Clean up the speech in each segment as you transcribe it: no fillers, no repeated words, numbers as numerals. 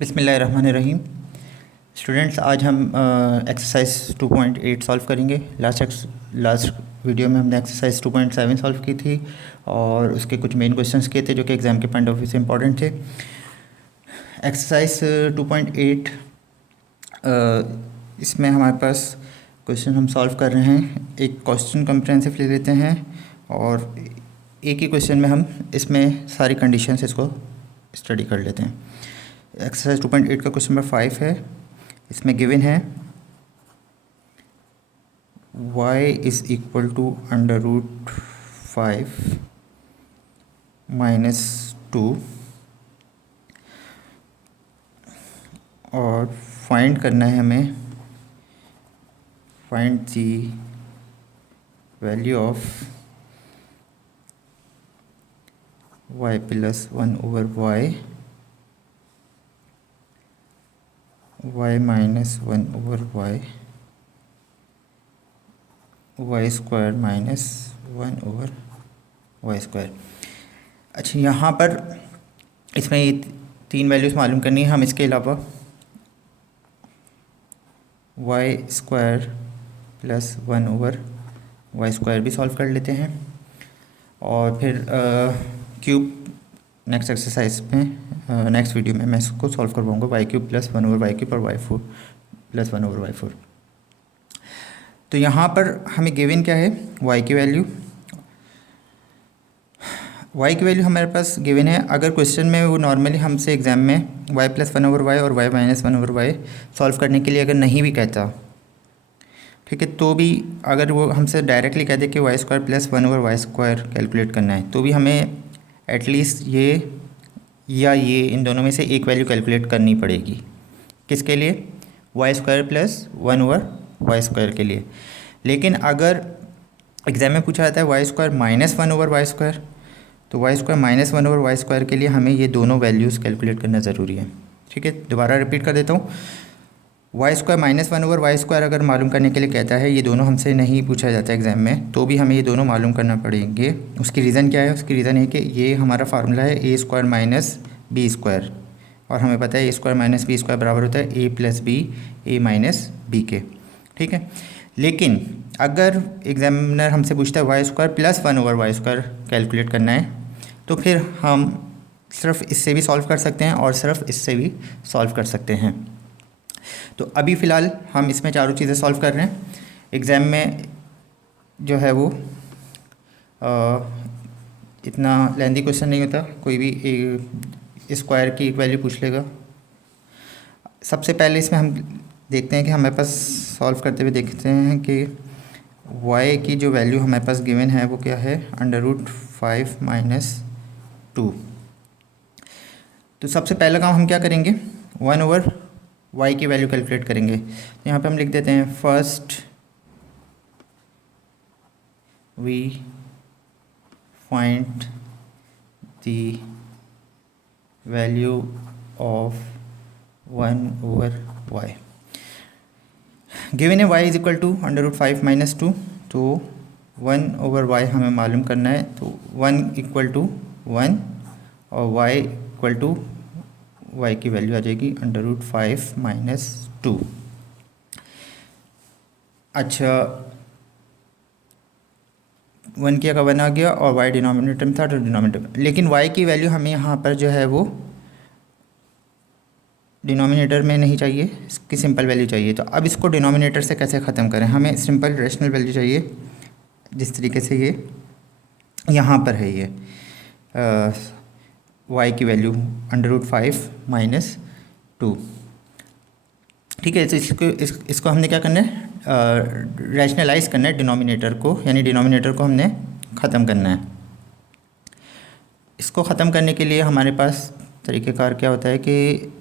बिस्मिल्लाहिर्रहमानिर्रहीम। स्टूडेंट्स, आज हम एक्सरसाइज 2.8 सॉल्व करेंगे। लास्ट वीडियो में हमने एक्सरसाइज 2.7 सॉल्व की थी और उसके कुछ मेन क्वेश्चंस किए थे जो कि एग्ज़ाम के पॉइंट ऑफ व्यू से इंपॉर्टेंट थे। एक्सरसाइज 2.8 इसमें हमारे पास क्वेश्चन हम सॉल्व कर रहे हैं। एक क्वेश्चन कम्प्रिहेंसिव ले लेते हैं और एक ही क्वेश्चन में हम इसमें सारी कंडीशंस इसको स्टडी कर लेते हैं। एक्सरसाइज 2.8 का क्वेश्चन नंबर 5 है। इसमें गिवन है y इज़ इक्वल टू √5 - 2 और फाइंड करना है हमें, find the value of y + 1/y y - 1/y y square - 1/y²। अच्छा, यहाँ पर इसमें ये तीन वैल्यूज़ मालूम करनी है। हम इसके अलावा y² + 1/y² भी सॉल्व कर लेते हैं और फिर क्यूब नेक्स्ट एक्सरसाइज में नेक्स्ट वीडियो में मैं इसको सॉल्व करवाऊँगा। y³ + 1/y³ और y4 + 1/y4। तो यहाँ पर हमें गिवन क्या है, y की वैल्यू हमारे पास गिवन है। अगर क्वेश्चन में वो नॉर्मली हमसे एग्ज़ाम में y + 1/y और y - 1/y सॉल्व करने के लिए अगर नहीं भी कहता, ठीक है, तो भी अगर वो हमसे डायरेक्टली कह दे कि y² + 1/y² कैलकुलेट करना है, तो भी हमें एटलीस्ट ये या ये इन दोनों में से एक वैल्यू कैलकुलेट करनी पड़ेगी। किसके लिए? y² + 1/y² के लिए। लेकिन अगर एग्ज़ाम में पूछा जाता है y² - 1/y², तो y² - 1/y² के लिए हमें ये दोनों वैल्यूज़ कैलकुलेट करना ज़रूरी है। ठीक है, दोबारा रिपीट कर देता हूँ। y² - 1/y² अगर मालूम करने के लिए कहता है, ये दोनों हमसे नहीं पूछा जाता एग्ज़ाम में, तो भी हमें ये दोनों मालूम करना पड़ेंगे। उसकी रीज़न क्या है? उसकी रीज़न है कि ये हमारा फार्मूला है a² - b² और हमें पता है a² - b² बराबर होता है a + b a - b के। ठीक है, लेकिन अगर एग्जामिनर हमसे पूछता है y² + 1/y² कैलकुलेट करना है, तो फिर हम सिर्फ इससे भी सॉल्व कर सकते हैं और सिर्फ इससे भी सॉल्व कर सकते हैं। तो अभी फ़िलहाल हम इसमें चारों चीज़ें सॉल्व कर रहे हैं। एग्ज़ाम में जो है वो इतना लेंदी क्वेश्चन नहीं होता, कोई भी स्क्वायर की एक वैल्यू पूछ लेगा। सबसे पहले इसमें हम देखते हैं कि हमारे पास सॉल्व करते हुए देखते हैं कि y की जो वैल्यू हमारे पास गिवन है वो क्या है, √5 - 2। तो सबसे पहला काम हम क्या करेंगे, 1/y की वैल्यू कैलकुलेट करेंगे। तो यहाँ पे हम लिख देते हैं first we find the value of 1/y। Given है y इज़ इक्वल टू √5 - 2, तो 1/y हमें मालूम करना है। तो 1 = 1 और y = y की वैल्यू आ जाएगी √5 - 2। अच्छा, 1 की जगह 1 आ गया और y डिनोमिनेटर में था तो डिनोमिनेटर, लेकिन y की वैल्यू हमें यहाँ पर जो है वो डिनोमिनेटर में नहीं चाहिए, इसकी सिंपल वैल्यू चाहिए। तो अब इसको डिनोमिनेटर से कैसे ख़त्म करें? हमें सिंपल रेशनल वैल्यू चाहिए, जिस तरीके से ये यहाँ पर है, ये y की वैल्यू √5 - 2। ठीक है, तो इसको हमने क्या करना है, रैशनलाइज़ करना है डिनोमिनेटर को, यानी डिनोमिनेटर को हमने ख़त्म करना है। इसको ख़त्म करने के लिए हमारे पास तरीक़ेकार क्या होता है कि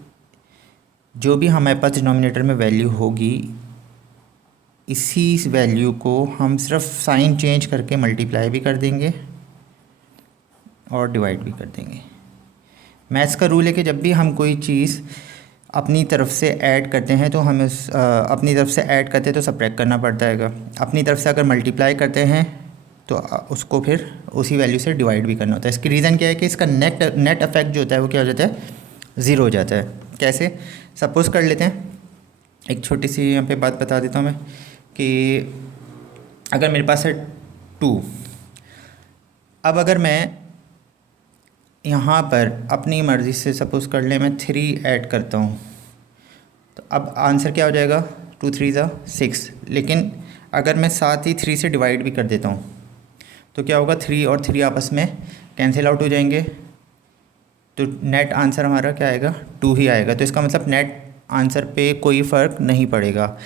जो भी हमारे पास डिनोमिनेटर में वैल्यू होगी, इसी वैल्यू को हम सिर्फ साइन चेंज करके मल्टीप्लाई भी कर देंगे और डिवाइड भी कर देंगे। मैथ्स का रूल है कि जब भी हम कोई चीज़ अपनी तरफ से ऐड करते हैं तो हमें अपनी तरफ से ऐड करते हैं तो सब्ट्रैक्ट करना पड़ता है। अपनी तरफ से अगर मल्टीप्लाई करते हैं तो उसको फिर उसी वैल्यू से डिवाइड भी करना होता है। इसकी रीज़न क्या है कि इसका नेट इफेक्ट जो होता है वो क्या हो जाता है, ज़ीरो हो जाता है। कैसे, सपोज़ कर लेते हैं, एक छोटी सी यहाँ पे बात बता देता हूँ मैं कि अगर मेरे पास है 2, अब अगर मैं यहाँ पर अपनी मर्ज़ी से सपोज़ कर ले मैं 3 ऐड करता हूँ, तो अब आंसर क्या हो जाएगा, 2 3 ज़ा 6। लेकिन अगर मैं साथ ही 3 से डिवाइड भी कर देता हूँ तो क्या होगा, 3 और 3 आपस में कैंसिल आउट हो जाएंगे, तो नेट आंसर हमारा क्या आएगा, 2 ही आएगा। तो इसका मतलब नेट आंसर पे कोई फ़र्क नहीं पड़ेगा।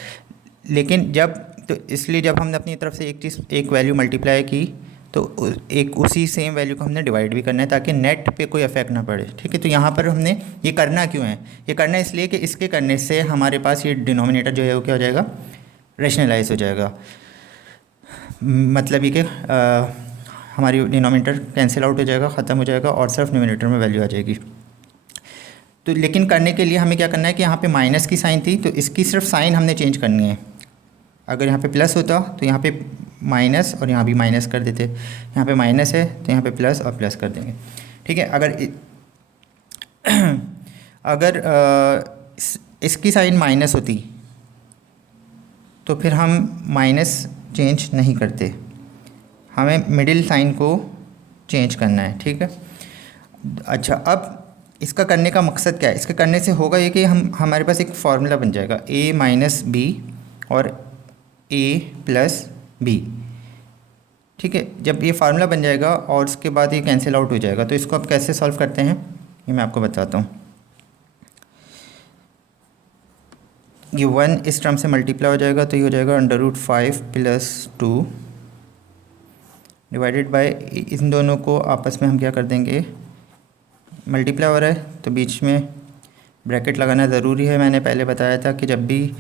लेकिन जब, तो इसलिए जब हमने अपनी तरफ से एक वैल्यू मल्टीप्लाई की तो एक उसी सेम वैल्यू को हमने डिवाइड भी करना है ताकि नेट पे कोई इफेक्ट ना पड़े। ठीक है, तो यहाँ पर हमने ये करना क्यों है, ये करना इसलिए कि इसके करने से हमारे पास ये डिनोमिनेटर जो है वो क्या हो जाएगा, रैशनलाइज हो जाएगा। मतलब ये कि हमारी डिनोमिनेटर कैंसिल आउट हो जाएगा, ख़त्म हो जाएगा और सिर्फ न्यूमिनेटर में वैल्यू आ जाएगी। तो लेकिन करने के लिए हमें क्या करना है कि यहाँ पे माइनस की साइन थी तो इसकी सिर्फ साइन हमने चेंज करनी है। अगर यहाँ पे प्लस होता तो यहाँ पे माइनस और यहाँ भी माइनस कर देते, यहाँ पे माइनस है तो यहाँ पे प्लस और प्लस कर देंगे। ठीक है, अगर इसकी साइन माइनस होती तो फिर हम माइनस चेंज नहीं करते, हमें मिडिल साइन को चेंज करना है। ठीक है, अच्छा, अब इसका करने का मकसद क्या है, इसके करने से होगा ये कि हमारे पास एक फार्मूला बन जाएगा a माइनस बी और a प्लस बी। ठीक है, जब ये फार्मूला बन जाएगा और उसके बाद ये कैंसिल आउट हो जाएगा, तो इसको आप कैसे सॉल्व करते हैं ये मैं आपको बताता हूँ। ये 1 इस टर्म से मल्टीप्लाई हो जाएगा तो ये हो जाएगा √5 + 2 डिवाइडेड बाय, इन दोनों को आपस में हम क्या कर देंगे, मल्टीप्लाई हो रहा है तो बीच में ब्रैकेट लगाना ज़रूरी है। मैंने पहले बताया था कि जब भी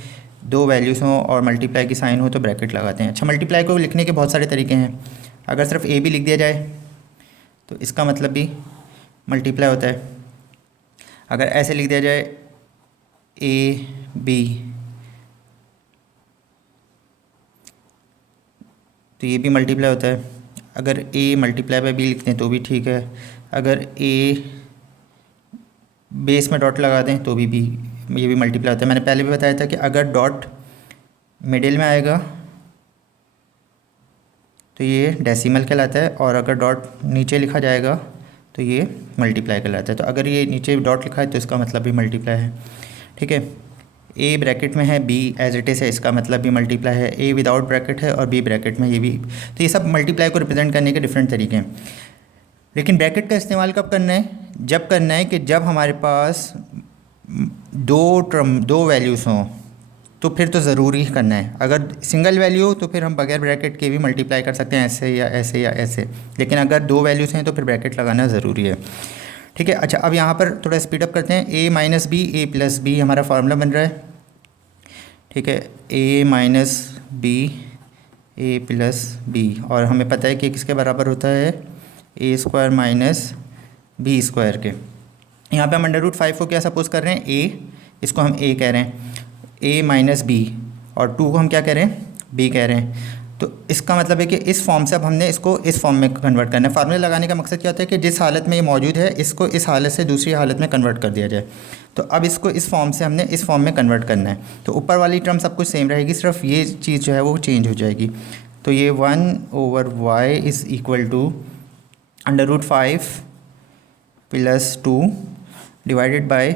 दो वैल्यूज़ हों और मल्टीप्लाई की साइन हो तो ब्रैकेट लगाते हैं। अच्छा, मल्टीप्लाई को लिखने के बहुत सारे तरीके हैं। अगर सिर्फ ए भी लिख दिया जाए तो इसका मतलब भी मल्टीप्लाई होता है। अगर ऐसे लिख दिया जाए ए बी तो ये भी मल्टीप्लाई होता है। अगर ए मल्टीप्लाई बाय बी लिखते हैं तो भी ठीक है। अगर ए बेस में डॉट लगा दें तो भी ये भी मल्टीप्लाई होता है। मैंने पहले भी बताया था कि अगर डॉट मिडिल में आएगा तो ये डेसिमल कहलाता है और अगर डॉट नीचे लिखा जाएगा तो ये मल्टीप्लाई कहलाता है। तो अगर ये नीचे डॉट लिखा है तो इसका मतलब भी मल्टीप्लाई है। ठीक है, ए ब्रैकेट में है, बी एज इट इज़ है, इसका मतलब भी मल्टीप्लाई है। ए विदाउट ब्रैकेट है और बी ब्रैकेट में, ये भी। तो ये सब मल्टीप्लाई को रिप्रेजेंट करने के डिफरेंट तरीके हैं। लेकिन ब्रैकेट का इस्तेमाल कब करना है, जब करना है कि जब हमारे पास दो वैल्यूज़ हों तो फिर तो ज़रूरी करना है। अगर सिंगल वैल्यू हो तो फिर हम बगैर ब्रैकेट के भी मल्टीप्लाई कर सकते हैं, ऐसे या ऐसे या ऐसे। लेकिन अगर दो वैल्यूज़ हैं तो फिर ब्रैकेट लगाना ज़रूरी है। ठीक है, अच्छा, अब यहाँ पर थोड़ा स्पीड अप करते हैं। a minus b, a plus b हमारा फार्मूला बन रहा है। ठीक है, a minus b, a plus b, और हमें पता है कि किसके बराबर होता है, a² माइनस बी स्क्वायर के। यहाँ पे हम √5 को क्या सपोज कर रहे हैं, a, इसको हम a कह रहे हैं, a माइनस बी, और 2 को हम क्या कह रहे हैं, b कह रहे हैं। तो इसका मतलब है कि इस फॉर्म से अब हमने इसको इस फॉर्म में कन्वर्ट करना है। फार्मूला लगाने का मकसद क्या होता है कि जिस हालत में ये मौजूद है इसको इस हालत से दूसरी हालत में कन्वर्ट कर दिया जाए। तो अब इसको इस फॉर्म से हमने इस फॉर्म में कन्वर्ट करना है। तो ऊपर वाली टर्म सब कुछ सेम रहेगी, सिर्फ ये चीज़ जो है वो चेंज हो जाएगी। तो ये 1/y is equal to √5 + 2 divided by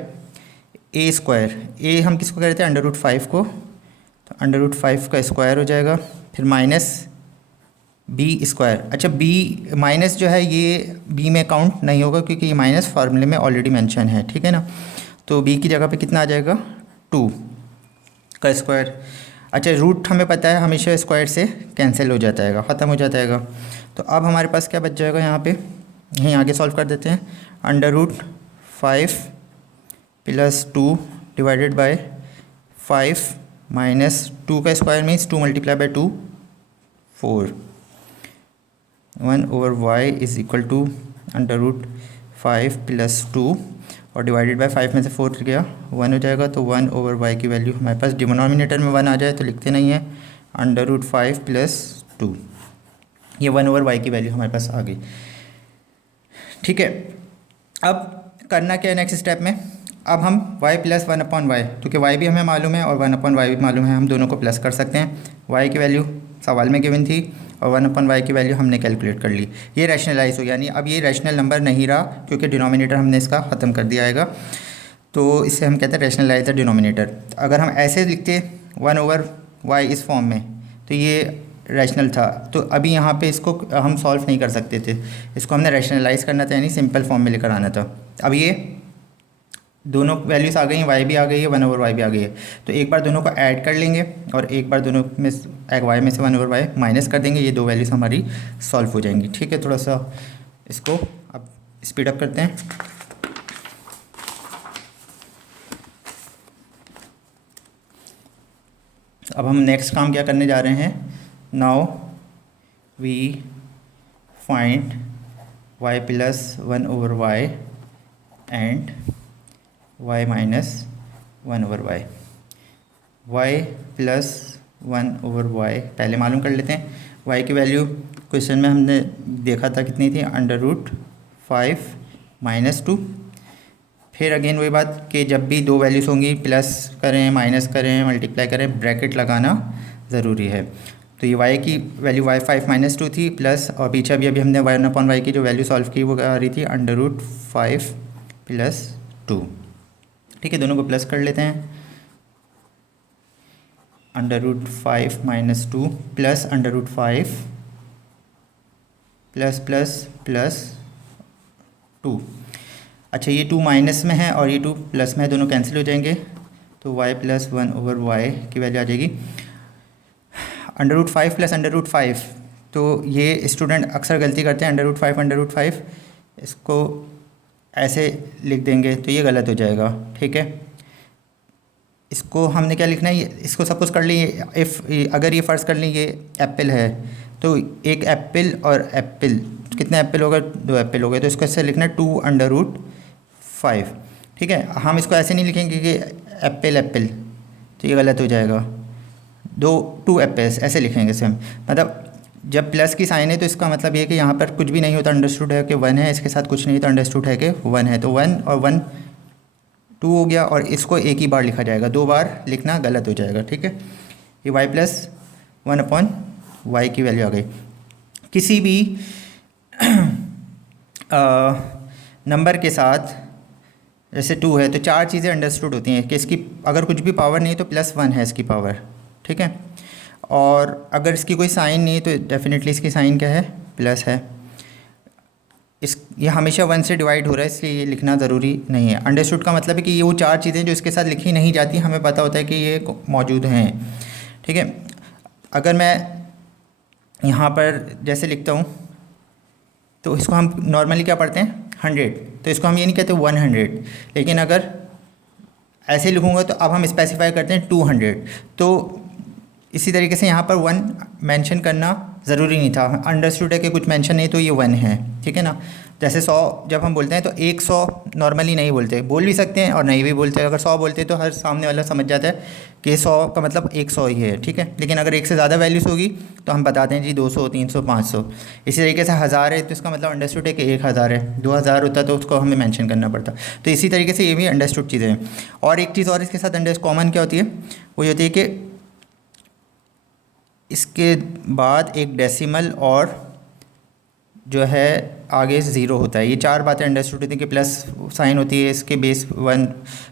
a²। a हम किसको कह रहे थे, √5 को, तो √5 का स्क्वायर हो जाएगा, फिर माइनस b²। अच्छा, b माइनस जो है ये b में काउंट नहीं होगा क्योंकि ये माइनस फार्मूले में ऑलरेडी मेंशन है। ठीक है ना, तो b की जगह पे कितना आ जाएगा, 2 का स्क्वायर। अच्छा, रूट हमें पता है हमेशा स्क्वायर से कैंसिल हो जाता है, ख़त्म हो जाता है। तो अब हमारे पास क्या बच जाएगा, यहाँ पे यहीं आगे सॉल्व कर देते हैं। √5 + 2 डिवाइडेड बाय 5 माइनस 2 का square means 2 × 2 4। 1/y is equal to √5 + 2 और डिवाइडेड बाय 5 में से 4 गया 1 हो जाएगा। तो 1/y की वैल्यू हमारे पास डिनोमिनेटर में 1 आ जाए तो लिखते नहीं है, √5 + 2, ये 1/y की वैल्यू हमारे पास आ गई। ठीक है, अब करना क्या है नेक्स्ट स्टेप में, अब हम y प्लस 1/y, क्योंकि y भी हमें मालूम है और 1/y भी मालूम है, हम दोनों को प्लस कर सकते हैं। y की वैल्यू सवाल में गिवन थी और 1/y की वैल्यू हमने कैलकुलेट कर ली। ये रैशनलाइज हो, यानी अब ये रैशनल नंबर नहीं रहा, क्योंकि डिनोमिनेटर हमने इसका ख़त्म कर दिया आएगा, तो इससे हम कहते हैं रैशनलाइज द डिनोमिनेटर। अगर हम ऐसे लिखते 1/y इस फॉर्म में, तो ये रैशनल था, तो अभी यहाँ पे इसको हम सॉल्व नहीं कर सकते थे, इसको हमने रैशनलाइज करना था, यानी सिंपल फॉर्म में लेकर आना था। अब ये दोनों वैल्यूज़ आ गई हैं, y भी आ गई है, 1/y भी आ गई है, तो एक बार दोनों को ऐड कर लेंगे और एक बार दोनों में y में से 1/y माइनस कर देंगे, ये दो वैल्यूज़ हमारी सॉल्व हो जाएंगी। ठीक है, थोड़ा सा इसको अब स्पीड अप करते हैं। अब हम नेक्स्ट काम क्या करने जा रहे हैं, now we find y plus 1/y and y minus 1/y। y plus 1/y पहले मालूम कर लेते हैं। y की वैल्यू क्वेश्चन में हमने देखा था कितनी थी, √5 - 2। फिर अगेन वही बात कि जब भी दो वैल्यूज़ होंगी, प्लस करें, माइनस करें, मल्टीप्लाई करें, ब्रैकेट लगाना ज़रूरी है। तो ये y की वैल्यू y5 - 2 थी, प्लस और पीछे अभी हमने 1/y की जो वैल्यू सॉल्व की वो आ रही थी √5 + 2। ठीक है, दोनों को प्लस कर लेते हैं, √5 - 2 प्लस √5 प्लस 2। अच्छा, ये 2 माइनस में है और ये 2 प्लस में है, दोनों कैंसिल हो जाएंगे, तो y प्लस 1/y की वैल्यू आ जाएगी √5 प्लस √5। तो ये स्टूडेंट अक्सर गलती करते हैं, √5 इसको ऐसे लिख देंगे, तो ये गलत हो जाएगा। ठीक है, इसको हमने क्या लिखना है, इसको सपोज़ कर ली, अगर ये फ़र्ज़ कर ली ये एप्पल है, तो एक एप्पल और एप्पल, कितने एप्पल होगा, 2 एप्पल हो गए, तो इसको ऐसे लिखना है 2√5। ठीक है, हम इसको ऐसे नहीं लिखेंगे कि एप्पल, तो ये गलत हो जाएगा, 2 एप्पल्स ऐसे लिखेंगे सेम। मतलब जब प्लस की साइन है तो इसका मतलब ये है कि यहाँ पर कुछ भी नहीं होता, अंडरस्टूड है कि 1 है, इसके साथ कुछ नहीं तो अंडरस्टूड है कि 1 है, तो 1 और 1 2 हो गया, और इसको एक ही बार लिखा जाएगा, 2 बार लिखना गलत हो जाएगा। ठीक है, ये y प्लस 1/y की वैल्यू आ गई। किसी भी नंबर के साथ जैसे 2 है तो 4 चीज़ें अंडरस्टूड होती हैं कि इसकी अगर कुछ भी पावर नहीं है तो +1 है इसकी पावर। ठीक है, और अगर इसकी कोई साइन नहीं है तो डेफिनेटली इसकी साइन क्या है, प्लस है। ये हमेशा 1 से डिवाइड हो रहा है, इसलिए ये लिखना ज़रूरी नहीं है। अंडरस्टूड का मतलब है कि ये वो 4 चीज़ें जो इसके साथ लिखी नहीं जाती, हमें पता होता है कि ये मौजूद हैं। ठीक है, अगर मैं यहाँ पर जैसे लिखता हूँ तो इसको हम नॉर्मली क्या पढ़ते हैं 100, तो इसको हम ये नहीं कहते 100, लेकिन अगर ऐसे लिखूँगा तो अब हम स्पेसिफाई करते हैं 200। तो इसी तरीके से यहाँ पर 1 मेंशन करना ज़रूरी नहीं था, अंडरस्टूड है कि कुछ मेंशन नहीं तो ये 1 है। ठीक है ना, जैसे 100 जब हम बोलते हैं तो 100 नॉर्मली नहीं बोलते, बोल भी सकते हैं और नहीं भी बोलते। अगर 100 बोलते हैं तो हर सामने वाला समझ जाता है कि 100 का मतलब 100 ही है। ठीक है, लेकिन अगर एक से ज़्यादा वैल्यूज़ होगी तो हम बताते हैं जी 200, 300, 500। इसी तरीके से 1000 है तो इसका मतलब अंडरस्टूड है कि 1000 है। 2000 होता तो उसको हमें मेंशन करना पड़ता। तो इसी तरीके से ये भी अंडरस्टूड चीज़ें हैं। और एक चीज़ और इसके साथ कॉमन क्या होती है, वो ये होती है कि इसके बाद एक डेसिमल और जो है आगे 0 होता है। ये 4 बातें अंडरस्टूड होती हैं कि प्लस साइन होती है, इसके बेस 1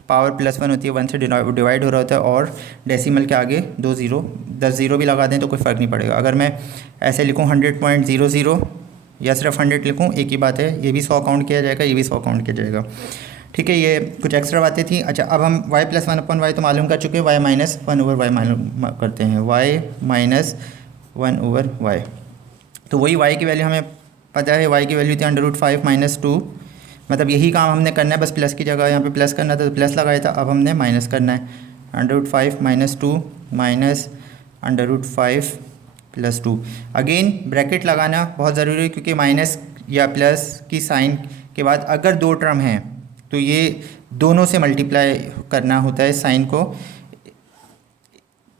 पावर +1 होती है, 1 से डिवाइड हो रहा होता है, और डेसिमल के आगे 2 0, 10 0 भी लगा दें तो कोई फ़र्क नहीं पड़ेगा। अगर मैं ऐसे लिखूँ 100.00 या सिर्फ 100 लिखूँ, एक ही बात है, ये भी 100 काउंट किया जाएगा, ये भी 100 काउंट किया जाएगा। ठीक है, ये कुछ एक्स्ट्रा बातें थी। अच्छा, अब हम y प्लस 1/y तो मालूम कर चुके हैं, y माइनस 1/y मालूम करते हैं, y माइनस 1/y। तो वही y की वैल्यू हमें पता है, y की वैल्यू थी √5 - 2, मतलब यही काम हमने करना है, बस प्लस की जगह यहाँ पे प्लस करना था तो प्लस लगाया था, अब हमने माइनस करना है, √5 - 2 माइनस √5 + 2। अगेन ब्रैकेट लगाना बहुत ज़रूरी है, क्योंकि माइनस या प्लस की साइन के बाद अगर 2 टर्म हैं तो ये दोनों से मल्टीप्लाई करना होता है साइन को।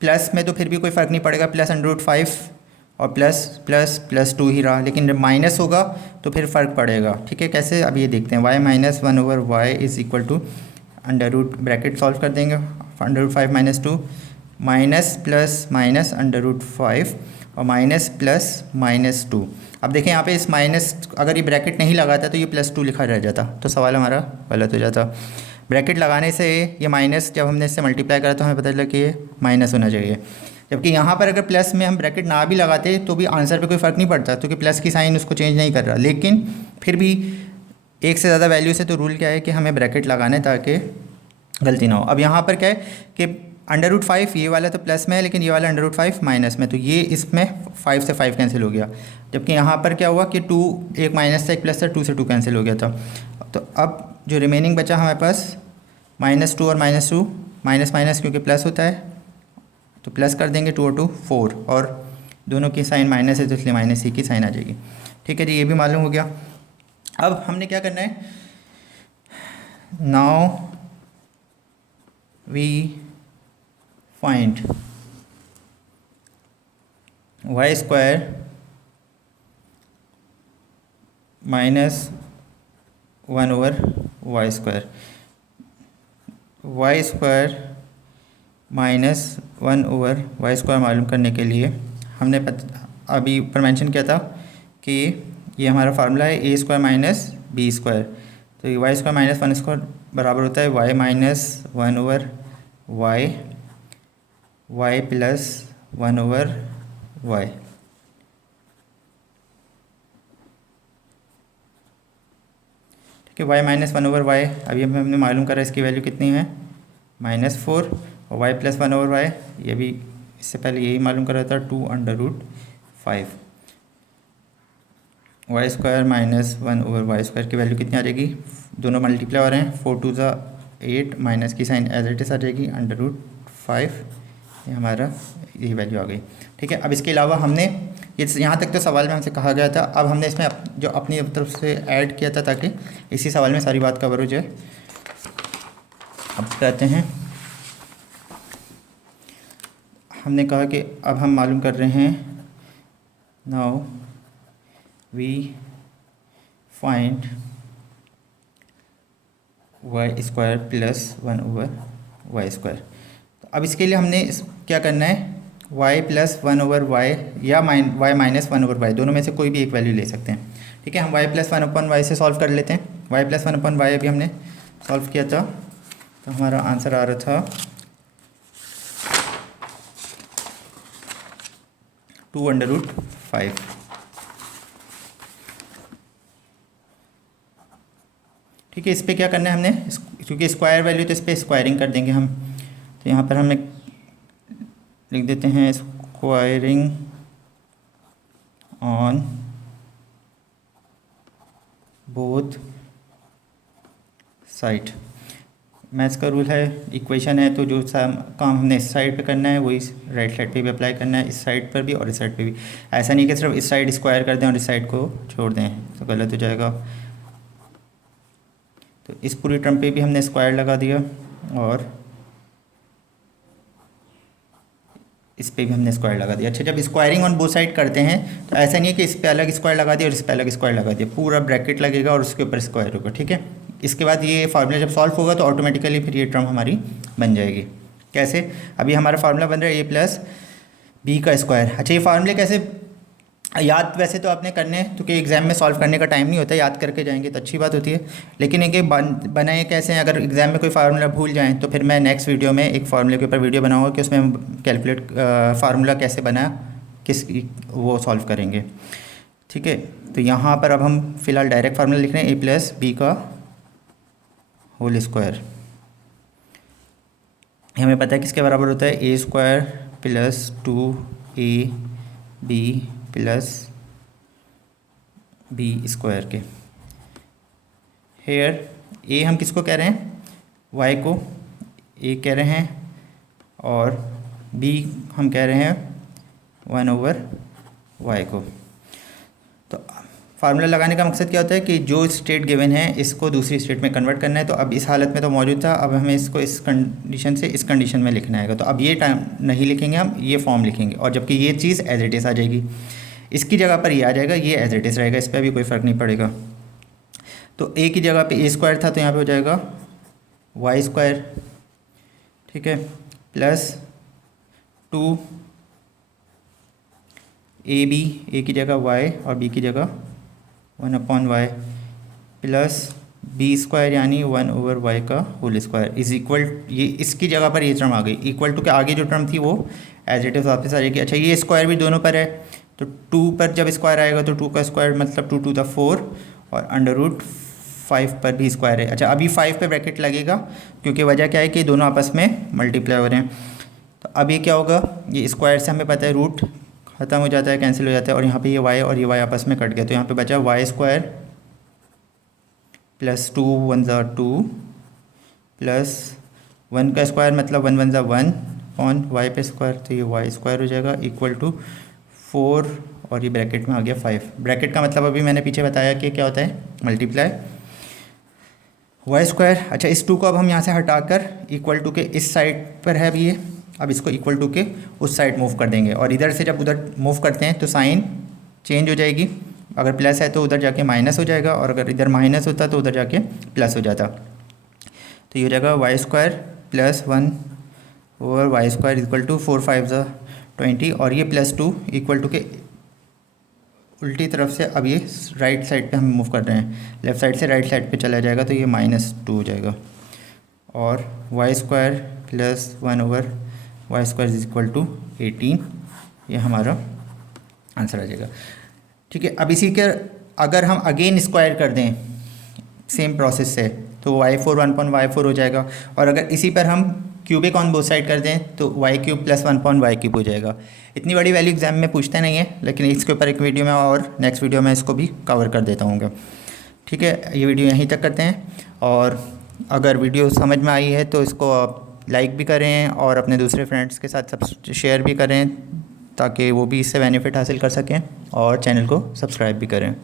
प्लस में तो फिर भी कोई फ़र्क नहीं पड़ेगा, प्लस √5 और प्लस 2 ही रहा, लेकिन जब माइनस होगा तो फिर फ़र्क पड़ेगा। ठीक है, कैसे, अब ये देखते हैं, y minus 1/y is equal to, under root bracket solve कर देंगे, under root 5 minus 2 minus plus minus under root 5 और माइनस प्लस माइनस 2। अब देखें यहाँ पे इस माइनस, अगर ये ब्रैकेट नहीं लगाता तो ये +2 लिखा रह जाता, तो सवाल हमारा गलत हो जाता। ब्रैकेट लगाने से ये माइनस, जब हमने इससे मल्टीप्लाई करा तो हमें पता चला कि ये माइनस होना चाहिए, जबकि यहाँ पर अगर प्लस में हम ब्रैकेट ना भी लगाते तो भी आंसर पे कोई फ़र्क नहीं पड़ता, क्योंकि प्लस की साइन उसको चेंज नहीं कर रहा। लेकिन फिर भी एक से ज़्यादा वैल्यू से तो रूल क्या है कि हमें ब्रैकेट लगाना है ताकि गलती ना हो। अब यहाँ पर क्या है कि अंडर रूट 5 ये वाला तो प्लस में है, लेकिन ये वाला अंडर रूट 5 माइनस में, तो ये इसमें 5 से 5 कैंसिल हो गया। जबकि यहाँ पर क्या हुआ कि 2, एक माइनस था एक प्लस था, 2 से 2 कैंसिल हो गया था। तो अब जो रिमेनिंग बचा हमारे पास -2 और -2, माइनस माइनस क्योंकि प्लस होता है तो प्लस कर देंगे, 2 और 2 4, और दोनों की साइन माइनस है तो इसलिए माइनस ही की साइन आ जाएगी। ठीक है जी, ये भी मालूम हो गया। अब हमने क्या करना है, now we find y square minus 1 over y square, y square minus 1 over y square मालूम करने के लिए हमने अभी ऊपर मेंशन किया था कि ये हमारा फार्मूला है a square minus b square. तो ये वाई स्क्वायर माइनस 1 स्क्वायर बराबर होता है y minus 1 over y, y plus 1 over y। ठीक है, y माइनस 1 ओवर y अभी हमने मालूम करा, इसकी वैल्यू कितनी है -4, और y प्लस 1 ओवर y ये भी इससे पहले यही मालूम करा था 2 under root 5। Y square minus 1 over y square की वैल्यू कितनी आ जाएगी, दोनों मल्टीप्लाई हो रहे हैं, 4 2 ज़ा 8, माइनस की साइन एज इट इज़ आ जाएगी अंडर रूट 5, ये हमारा ये वैल्यू आ गई। ठीक है, अब इसके अलावा हमने ये यहाँ तक तो सवाल में हमसे कहा गया था, अब हमने इसमें जो अपनी तरफ से ऐड किया था ताकि इसी सवाल में सारी बात कवर हो जाए। अब कहते हैं, हमने कहा कि अब हम मालूम कर रहे हैं, now we find y square plus 1 over y square. तो अब इसके लिए हमने क्या करना है, y प्लस 1 ओवर वाई या y माइनस 1 ओवर वाई, दोनों में से कोई भी एक वैल्यू ले सकते हैं। ठीक है, हम y प्लस 1 अपन वाई से सॉल्व कर लेते हैं। y प्लस 1 अपन वाई अभी हमने सॉल्व किया था, तो हमारा आंसर आ रहा था 2 अंडर रूट 5। ठीक है, इस पर क्या करना है हमने, क्योंकि स्क्वायर वैल्यू तो इस पर स्क्वायरिंग कर देंगे हम, तो यहाँ पर हमें लिख देते हैं squaring on both side. Maths का रूल है, इक्वेशन है, तो जो काम हमने इस साइड पे करना है वही राइट साइड पे भी अप्लाई करना है, इस साइड पर भी और इस साइड पे भी। ऐसा नहीं कि सिर्फ इस साइड स्क्वायर कर दें और इस साइड को छोड़ दें, तो गलत हो जाएगा। तो इस पूरी टर्म पे भी हमने स्क्वायर लगा दिया और इस पे भी हमने स्क्वायर लगा दिया। अच्छा, जब स्क्वायरिंग ऑन बोथ साइड करते हैं तो ऐसा नहीं है कि इस पे अलग स्क्वायर लगा दिया और इस पे अलग स्क्वायर लगा दिया, पूरा ब्रैकेट लगेगा और उसके ऊपर स्क्वायर होगा। ठीक है, इसके बाद ये फार्मूला जब सॉल्व होगा तो ऑटोमेटिकली फिर ये टर्म हमारी बन जाएगी। कैसे, अभी हमारा फार्मूला बन रहा है a प्लस बी का स्क्वायर। अच्छा, ये फार्मूले कैसे याद वैसे तो आपने करने हैं, क्योंकि एग्ज़ाम में सॉल्व करने का टाइम नहीं होता, याद करके जाएंगे तो अच्छी बात होती है, लेकिन एक बनाए कैसे हैं, अगर एग्ज़ाम में कोई फार्मूला भूल जाएं तो फिर मैं नेक्स्ट वीडियो में एक फार्मूले के ऊपर वीडियो बनाऊंगा कि उसमें हम कैलकुलेट फार्मूला कैसे बना किस वो सॉल्व करेंगे। ठीक है, तो यहाँ पर अब हम फ़िलहाल डायरेक्ट फार्मूला लिख रहे हैं a प्लस बी का होल स्क्वायर। हमें पता है किसके बराबर होता है, a square plus 2ab plus b square के। हेयर ए हम किसको कह रहे हैं, y को a कह रहे हैं, और b हम कह रहे हैं 1 ओवर y को। तो फार्मूला लगाने का मकसद क्या होता है कि जो स्टेट गिवन है इसको दूसरी स्टेट में कन्वर्ट करना है। तो अब इस हालत में तो मौजूद था, अब हमें इसको इस कंडीशन से इस कंडीशन में लिखना है। तो अब ये टाइम नहीं लिखेंगे, हम ये फॉर्म लिखेंगे, और जबकि ये चीज़ एज इट इज़ आ जाएगी, इसकी जगह पर ये आ जाएगा, ये एज इट इज़ रहेगा, इस पर भी कोई फ़र्क नहीं पड़ेगा। तो a की जगह पे a स्क्वायर था तो यहाँ पे हो जाएगा वाई स्क्वायर, ठीक है, प्लस 2 ए बी, ए की जगह वाई और बी की जगह 1/y प्लस बी स्क्वायर यानी 1/y का होल स्क्वायर इज इक्वल, ये इसकी जगह पर ये टर्म आ गई, इक्वल टू के आगे जो टर्म थी वो एज इट इज़ वापस आ जाएगी। अच्छा, ये स्क्वायर भी दोनों पर है, तो 2 पर जब स्क्वायर आएगा तो 2 का स्क्वायर मतलब 2 × 4 और √5 पर भी स्क्वायर है। अच्छा, अभी 5 पे ब्रैकेट लगेगा क्योंकि वजह क्या है कि दोनों आपस में मल्टीप्लाई हो रहे हैं। तो अब ये क्या होगा, ये स्क्वायर से हमें पता है रूट ख़त्म हो जाता है, कैंसिल हो जाता है, और यहाँ पे ये y और ये y आपस में कट गया, तो यहाँ पे बचा वाई स्क्वायर प्लस 2 × 1 = 2 प्लस 1 का स्क्वायर मतलब 1 × 1 = 1 ऑन y पे स्क्वायर, तो ये वाई स्क्वायर हो जाएगा इक्वल टू 4 और ये ब्रैकेट में आ गया 5। ब्रैकेट का मतलब अभी मैंने पीछे बताया कि क्या होता है, मल्टीप्लाई वाई स्क्वायर। अच्छा, इस 2 को अब हम यहाँ से हटाकर इक्वल टू के इस साइड पर है अभी ये, अब इसको इक्वल टू के उस साइड मूव कर देंगे, और इधर से जब उधर मूव करते हैं तो साइन चेंज हो जाएगी, अगर प्लस है तो उधर जाके माइनस हो जाएगा, और अगर इधर माइनस होता तो उधर जाके प्लस हो जाता। तो ये हो जाएगा y square plus 1/y² equal to 4 × 5 = 20, और ये प्लस 2 इक्वल टू के उल्टी तरफ से अब ये राइट साइड पे हम मूव कर रहे हैं, लेफ़्ट साइड से राइट साइड पे चला जाएगा, तो ये -2 हो जाएगा, और y² plus 1/y² equal to 18, ये हमारा आंसर आ जाएगा। ठीक है, अब इसी के अगर हम अगेन स्क्वायर कर दें सेम प्रोसेस से तो y4 1/y4 हो जाएगा, और अगर इसी पर हम क्यूबिक ऑन बोथ साइड कर दें तो y³ प्लस 1/y³ हो जाएगा। इतनी बड़ी वैल्यू एग्जाम में पूछते नहीं है, लेकिन इसके ऊपर एक वीडियो में और नेक्स्ट वीडियो में इसको भी कवर कर देता हूँ। ठीक है, ये वीडियो यहीं तक करते हैं, और अगर वीडियो समझ में आई है तो इसको आप लाइक भी करें और अपने दूसरे फ्रेंड्स के साथ सब शेयर भी करें ताकि वो भी इससे बेनिफिट हासिल कर सकें, और चैनल को सब्सक्राइब भी करें।